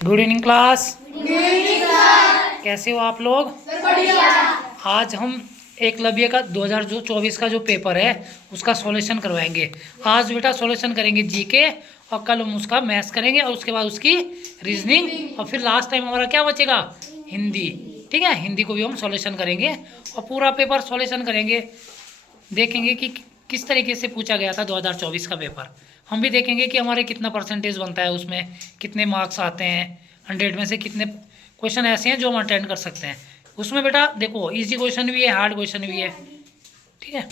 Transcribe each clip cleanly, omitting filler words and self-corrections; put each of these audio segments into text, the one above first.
Good evening class. Good evening sir. कैसे हो आप लोग? सर बढ़िया। आज हम एकलव्य का 2024 का जो पेपर है उसका सॉल्यूशन करवाएंगे। आज बेटा सॉल्यूशन करेंगे जीके और कल हम उसका मैथ्स करेंगे और उसके बाद उसकी रीजनिंग और फिर लास्ट टाइम हमारा क्या बचेगा? हिंदी। ठीक है, हिंदी को भी हम सॉल्यूशन करेंगे और पूरा पेपर सॉल्यूशन करेंगे। देखेंगे कि किस तरीके से पूछा गया था 2024 का पेपर। हम भी देखेंगे कि हमारे कितना परसेंटेज बनता है, उसमें कितने मार्क्स आते हैं, 100 में से कितने क्वेश्चन ऐसे हैं जो हम अटेंड कर सकते हैं। उसमें बेटा देखो इजी क्वेश्चन भी है, हार्ड क्वेश्चन भी है। ठीक है,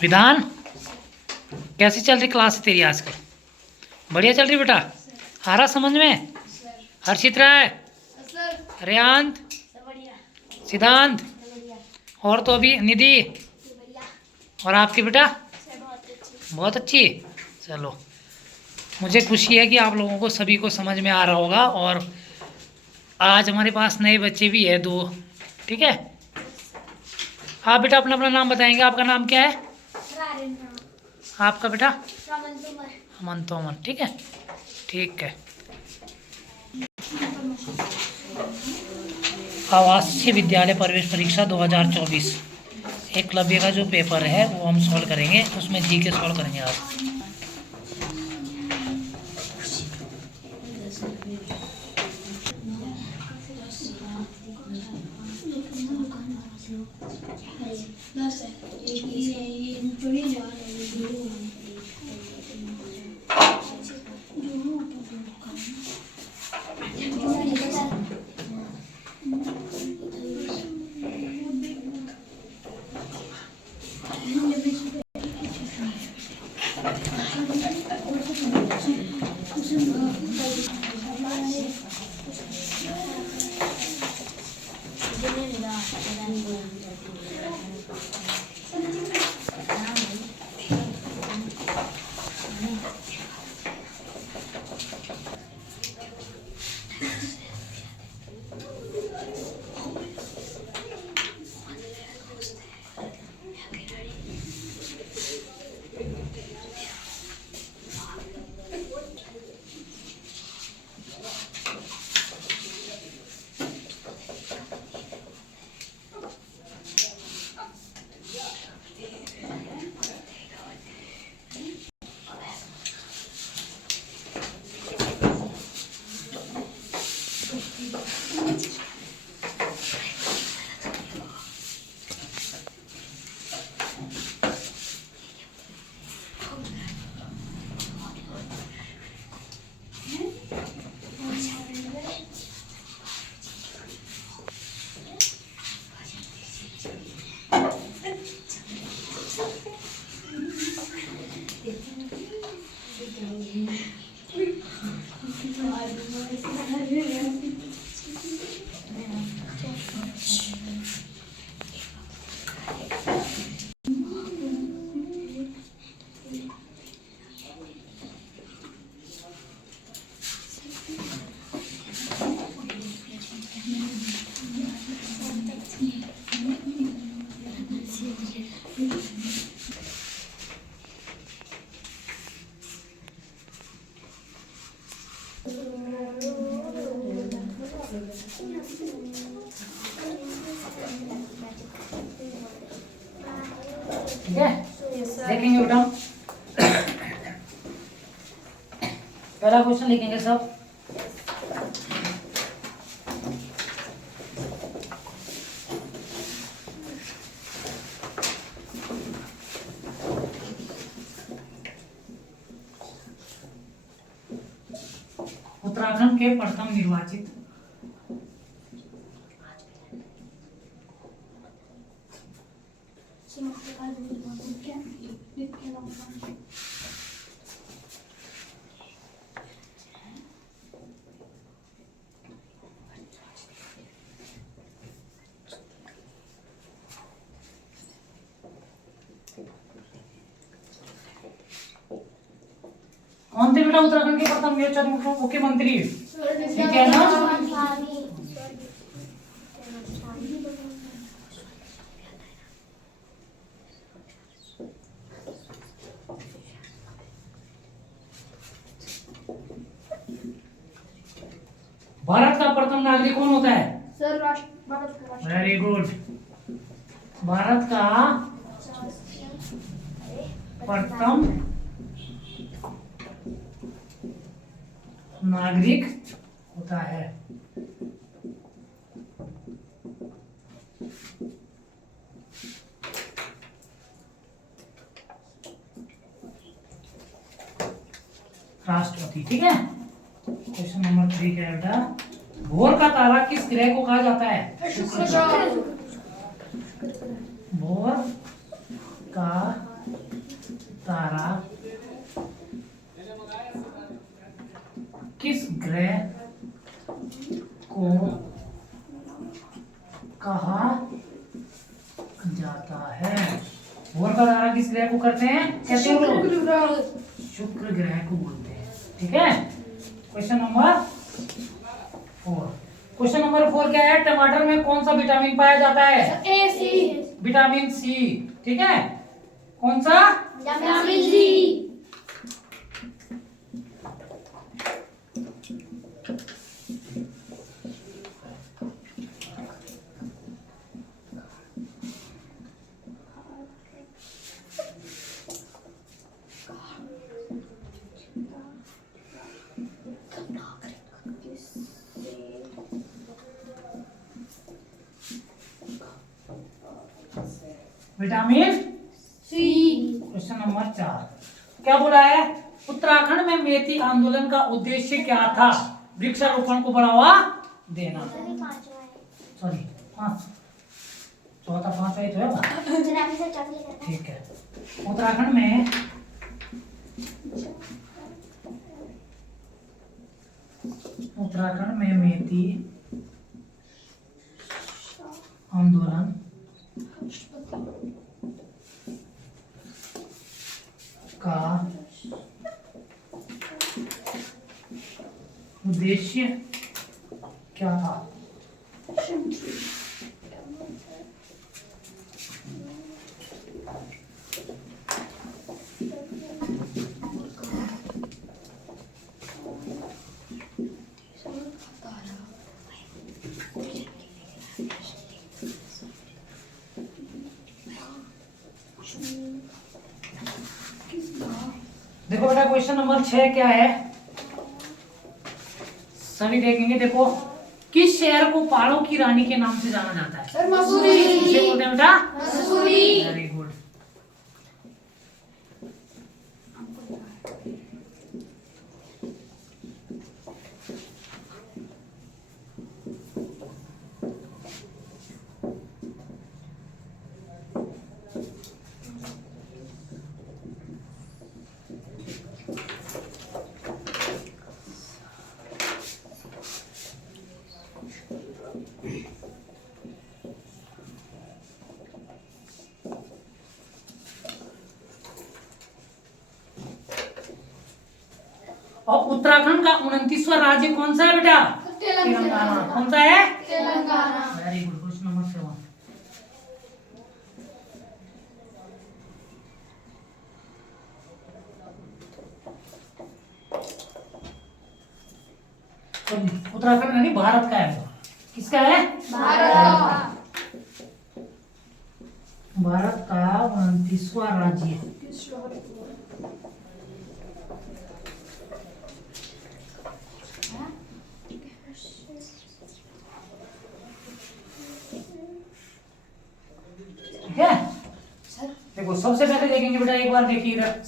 विधान कैसी चल रही क्लास तेरी आजकल? बढ़िया चल रही बेटा? आ रहा समझ में? हर्षित राय, रेयांत, सिद्धांत और तो अभी निधि और आपकी बेटा बहुत अच्छी। चलो, मुझे खुशी है कि आप लोगों को सभी को समझ में आ रहा होगा। और आज हमारे पास नए बच्चे भी है दो। ठीक है, आप बेटा अपना अपना नाम बताएंगे। आपका नाम क्या है? आपका बेटा? अमन तोमर। ठीक है, ठीक है। आवासीय विद्यालय प्रवेश परीक्षा 2024 एकलव्य का जो पेपर है वो हम सॉल्व करेंगे। उसमें जीके सॉल्व करेंगे आज। ठीक है, देखेंगे बेटा। पहला क्वेश्चन लिखेंगे सब। उत्तराखंड के प्रथम निर्वाचित कौन थे बेटा उत्तराखंड के प्रथम नियोजित मुख्यमंत्री? नित्यानंद। भारत का प्रथम नागरिक कौन होता है? सर भारत का राष्ट्र। Very good. भारत का प्रथम नागरिक होता है। राष्ट्रपति। ठीक है। क्वेश्चन नंबर 3 क्या है बेटा? भोर का तारा किस ग्रह को कहा जाता है? भोर का तारा किस ग्रह को कहा जाता है? भोर का तारा किस ग्रह को करते हैं? कहते हैं लोग शुक्र ग्रह को बोलते हैं। ठीक है। Question number 4। क्वेश्चन नंबर 4 क्या है? टमाटर में कौन सा विटामिन पाया जाता है? A C. Vitamin C. ठीक है। कौन सा? Vitamin C. Vitamin C. Question number 4 क्या बोला है? उत्तराखंड में मेथी आंदोलन का उद्देश्य क्या था? वृक्षारोपण को बढ़ावा देना। सॉरी, हाँ, चौथा 5वां तो है। ठीक है। उत्तराखंड में मेथी आंदोलन का उद्देश्य क्या था? देखो बेटा क्वेश्चन नंबर 6 क्या है? सभी देखेंगे। देखो, किस शहर को पहाड़ों की रानी के नाम से जाना जाता है? सर मसूरी। किसे बोलते हैं बेटा? मसूरी। Very good. और उत्तराखंड का 29वां राज्य कौन सा है बेटा? तेलंगाना। कौन सा है? Telangana. Very good. Question number 7 Uttarakhand यानी भारत का है। किसका है? भारत का 29वां राज्य। ठीक है। देखो सबसे पहले देखेंगे बेटा, एक बार देखिए इधर।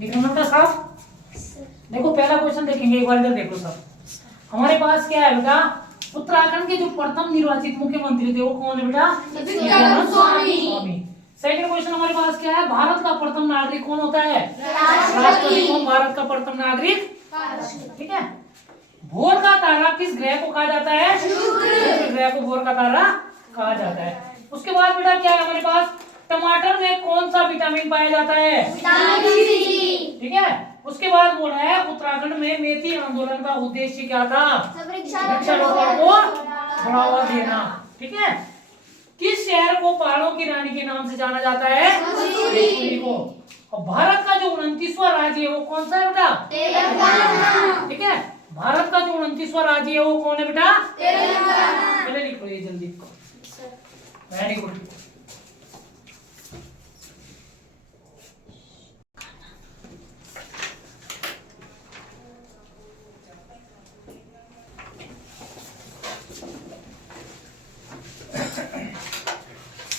दिख रहा है बेटा साफ? देखो पहला क्वेश्चन देखेंगे, एक बार इधर देखो सब। हमारे पास क्या है बेटा, उत्तराखंड के जो प्रथम निर्वाचित मुख्यमंत्री थे वो कौन है बेटा? सच्चिदानंद स्वामी। सेकंड क्वेश्चन हमारे पास क्या है, भारत का प्रथम नागरिक कौन होता है? राष्ट्रपति। कौन भारत का प्रथम नागरिक? ठीक है। भोर का तारा किस ग्रह को कहा जाता है? शुक्र ग्रह को भोर का तारा कहा जाता है। उसके बाद बेटा क्या है हमारे पास, टमाटर में कौन सा विटामिन पाया जाता है? Vitamin C. ठीक है। उसके बाद बोल रहा है उत्तराखंड में मेथी आंदोलन का उद्देश्य क्या था? वृक्षारोपण को बढ़ावा देना। ठीक है। किस शहर को पहाड़ों की रानी के नाम से जाना जाता है? मसूरी को। और भारत का जो 29वां राज्य है वो कौन सा है बेटा? तेलंगाना। ठीक है। भारत का जो 29वां राज्य है वो कौन है बेटा? तेलंगाना। पहले लिखो ये जल्दी। Very good.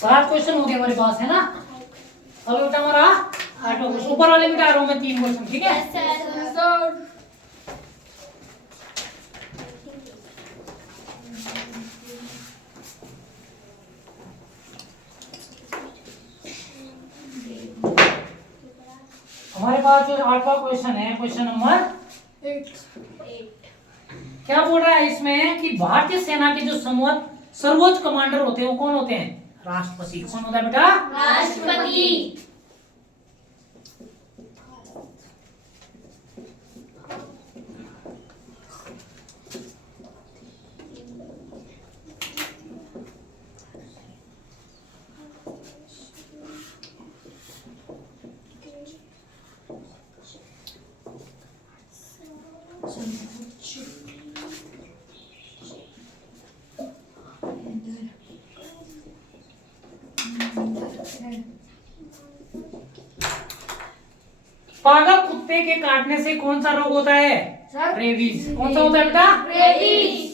सात क्वेश्चन हो गए हमारे पास, है ना? अब बेटा हमारा आठवां क्वेश्चन, ऊपर वाले में क्या आ रहा हूं मैं 3 क्वेश्चन, ठीक है? हमारे पास जो आठवां क्वेश्चन है, क्वेश्चन नंबर 8। क्या बोल रहा है इसमें कि भारतीय सेना के जो सर्वोच्च कमांडर होते हैं वो कौन होते हैं? राष्ट्रपति। कौन होता है बेटा? राष्ट्रपति। पागल कुत्ते के काटने से कौन सा रोग होता है? रेबीज। कौन सा होता है बेटा? रेबीज।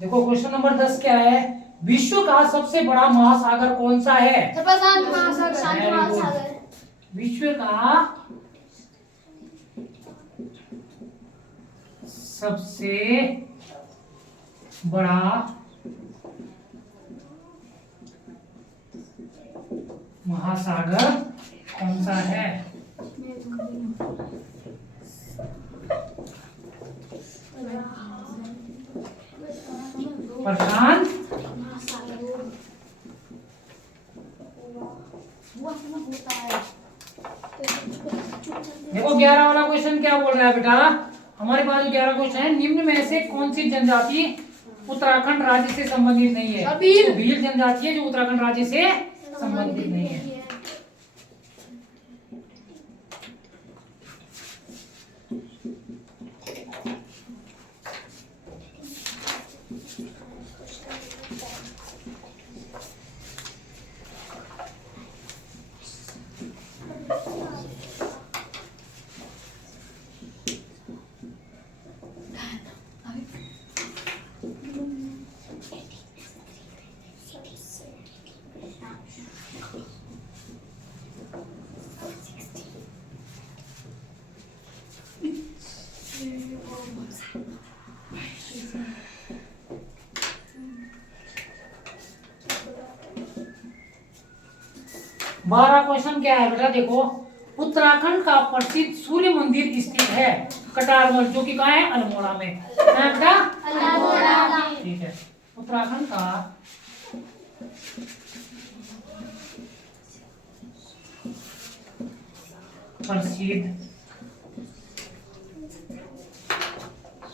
देखो क्वेश्चन नंबर 10 क्या है, विश्व का सबसे बड़ा महासागर कौन सा है? प्रशांत महासागर। शांत Very good. महासागर। विश्व का सबसे बड़ा महासागर कौन सा है? प्रशांत। देखो 11 वाला क्वेश्चन क्या बोल रहा है बेटा, हमारे पास जो 11 क्वेश्चन है, निम्न में से कौन सी जनजाति उत्तराखंड राज्य से संबंधित नहीं है? भील जनजाति है जो उत्तराखंड राज्य से संबंधित नहीं है। बारह क्वेश्चन क्या है बेटा, देखो उत्तराखंड का प्रसिद्ध सूर्य मंदिर स्थित है कटारमल, जो कि कहाँ है? अल्मोड़ा में। कहाँ बेटा? अल्मोड़ा। ठीक है। उत्तराखंड का प्रसिद्ध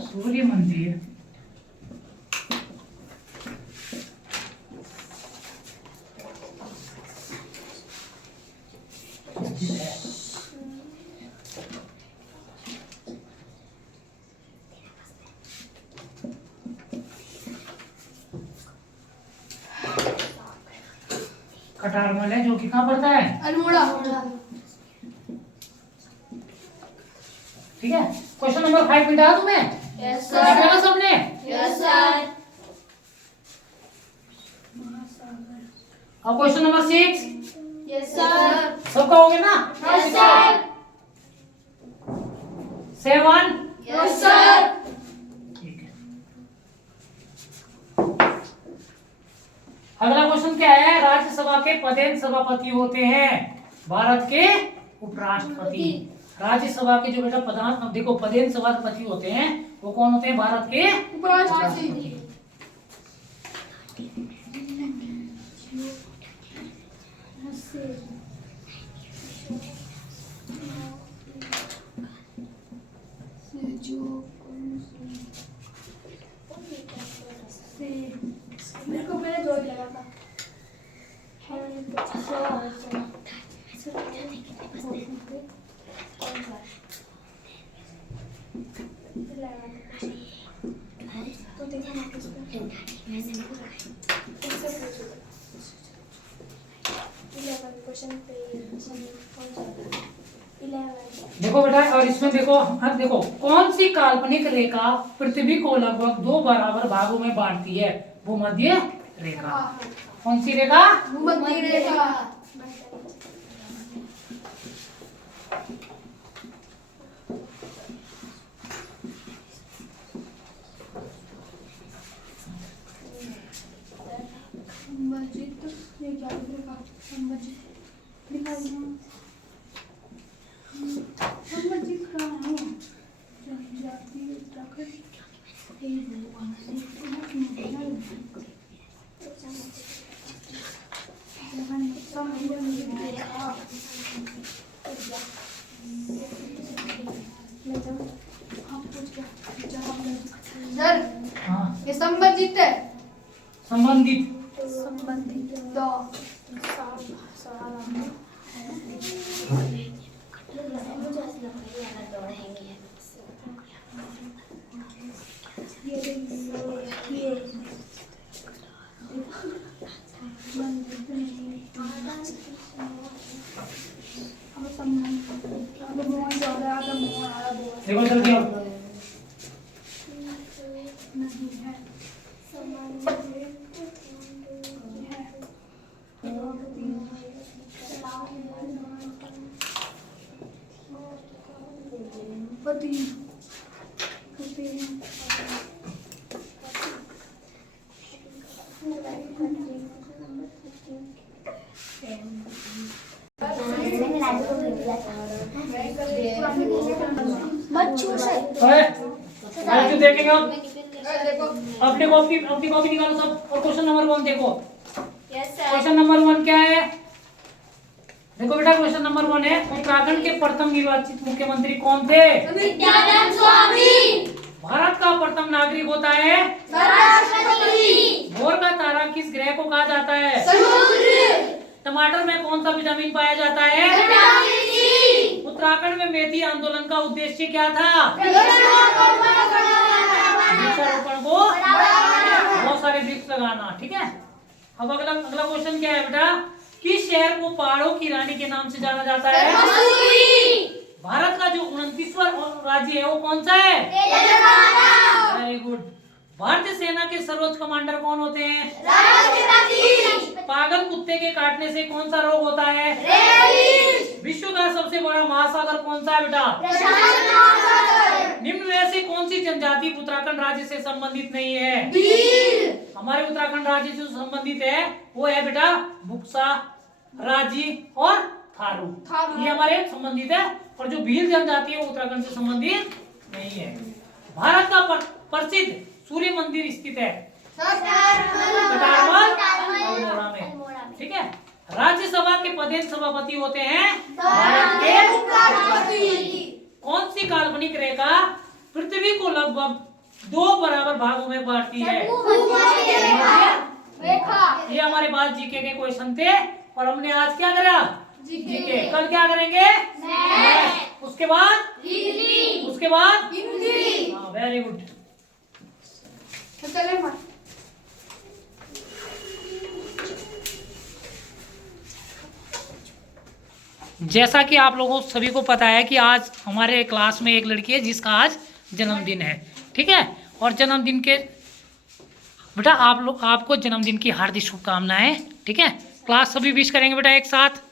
सूर्य मंदिर स्थित है कटारमल है जो कि कहाँ पड़ता है? अल्मोड़ा। ठीक है। क्वेश्चन नंबर 5 मिटा दूं मैं? यस निकाला सर। सबने? Yes sir. अब क्वेश्चन नंबर 6 यस सर। सबका हो गया ना? Yes sir. 7 yes sir. ठीक है। अगला क्वेश्चन क्या है? राज्यसभा के पदेन सभापति होते हैं भारत के उपराष्ट्रपति। राज्यसभा के जो बेटा प्रधान देखो पदेन सभापति होते हैं वो कौन होते हैं? भारत के उपराष्ट्रपति। मेरे को पहले जोड़ लगा था। देखो बेटा और इसमें देखो हाँ देखो कौन सी काल्पनिक रेखा पृथ्वी को लगभग 2 बराबर भागों में बांटती है? भूमध्य रेखा। कौन सी रेखा? भूमध्य रेखा। सर हाँ ये संबंधित है। संबंधित संबंधित दो देखो जल्दी आओ। जो देखेंगे आप अपनी कॉपी निकालो सब और क्वेश्चन नंबर 1 देखो। क्वेश्चन नंबर 1 क्या है? देखो बेटा क्वेश्चन नंबर 1 है उत्तराखंड के प्रथम निर्वाचित मुख्यमंत्री कौन थे? नित्यानंद स्वामी। भारत का प्रथम नागरिक होता है राष्ट्रपति। भोर का तारा किस ग्रह को कहा जाता है? समुद्र। टमाटर में कौन सा विटामिन पाया जाता है? विटामिन सी। उत्तराखंड में मेथी आंदोलन का उद्देश्य क्या था? वृक्षारोपण को बहुत सारे वृक्ष लगाना। ठीक है। अब अगला क्वेश्चन क्या है बेटा? किस शहर को पहाड़ों की रानी के नाम से जाना जाता है? भारत का जो 29वां राज्य है वो कौन सा है? Very good. भारतीय सेना के सर्वोच्च कमांडर कौन होते हैं? राष्ट्रपति। पागल कुत्ते के काटने से कौन सा रोग होता है? रेबीज। विश्व का सबसे बड़ा महासागर कौन सा है बेटा? प्रशांत महासागर। निम्न में से कौन सी जनजाति उत्तराखंड राज्य से संबंधित नहीं है? भील। हमारे उत्तराखंड राज्य से संबंधित है वो है बेटा बुक्सा, राजी और थारू। ये हमारे संबंधित है और जो भील जनजाति है वो उत्तराखंड से संबंधित नहीं है। भारत का प्रसिद्ध सूर्य मंदिर स्थित है कटारमल अल्मोड़ा में। ठीक है। राज्यसभा के पदेन सभापति होते हैं भारत के उपराष्ट्रपति। कौन सी काल्पनिक रेखा पृथ्वी को लगभग 2 बराबर भागों में बांटती है? रेखा। ये हमारे पास जीके के क्वेश्चन थे और हमने आज क्या करा? जीके। कल क्या करेंगे? उसके बाद हिंदी। उसके बाद हिंदी। हाँ वेरी गुड। चले मत। जैसा कि आप लोगों सभी को पता है कि आज हमारे क्लास में एक लड़की है जिसका आज जन्मदिन है, ठीक है। और जन्मदिन के बेटा आपको जन्मदिन की हार्दिक शुभकामनाएं, ठीक है। क्लास सभी विश करेंगे बेटा एक साथ।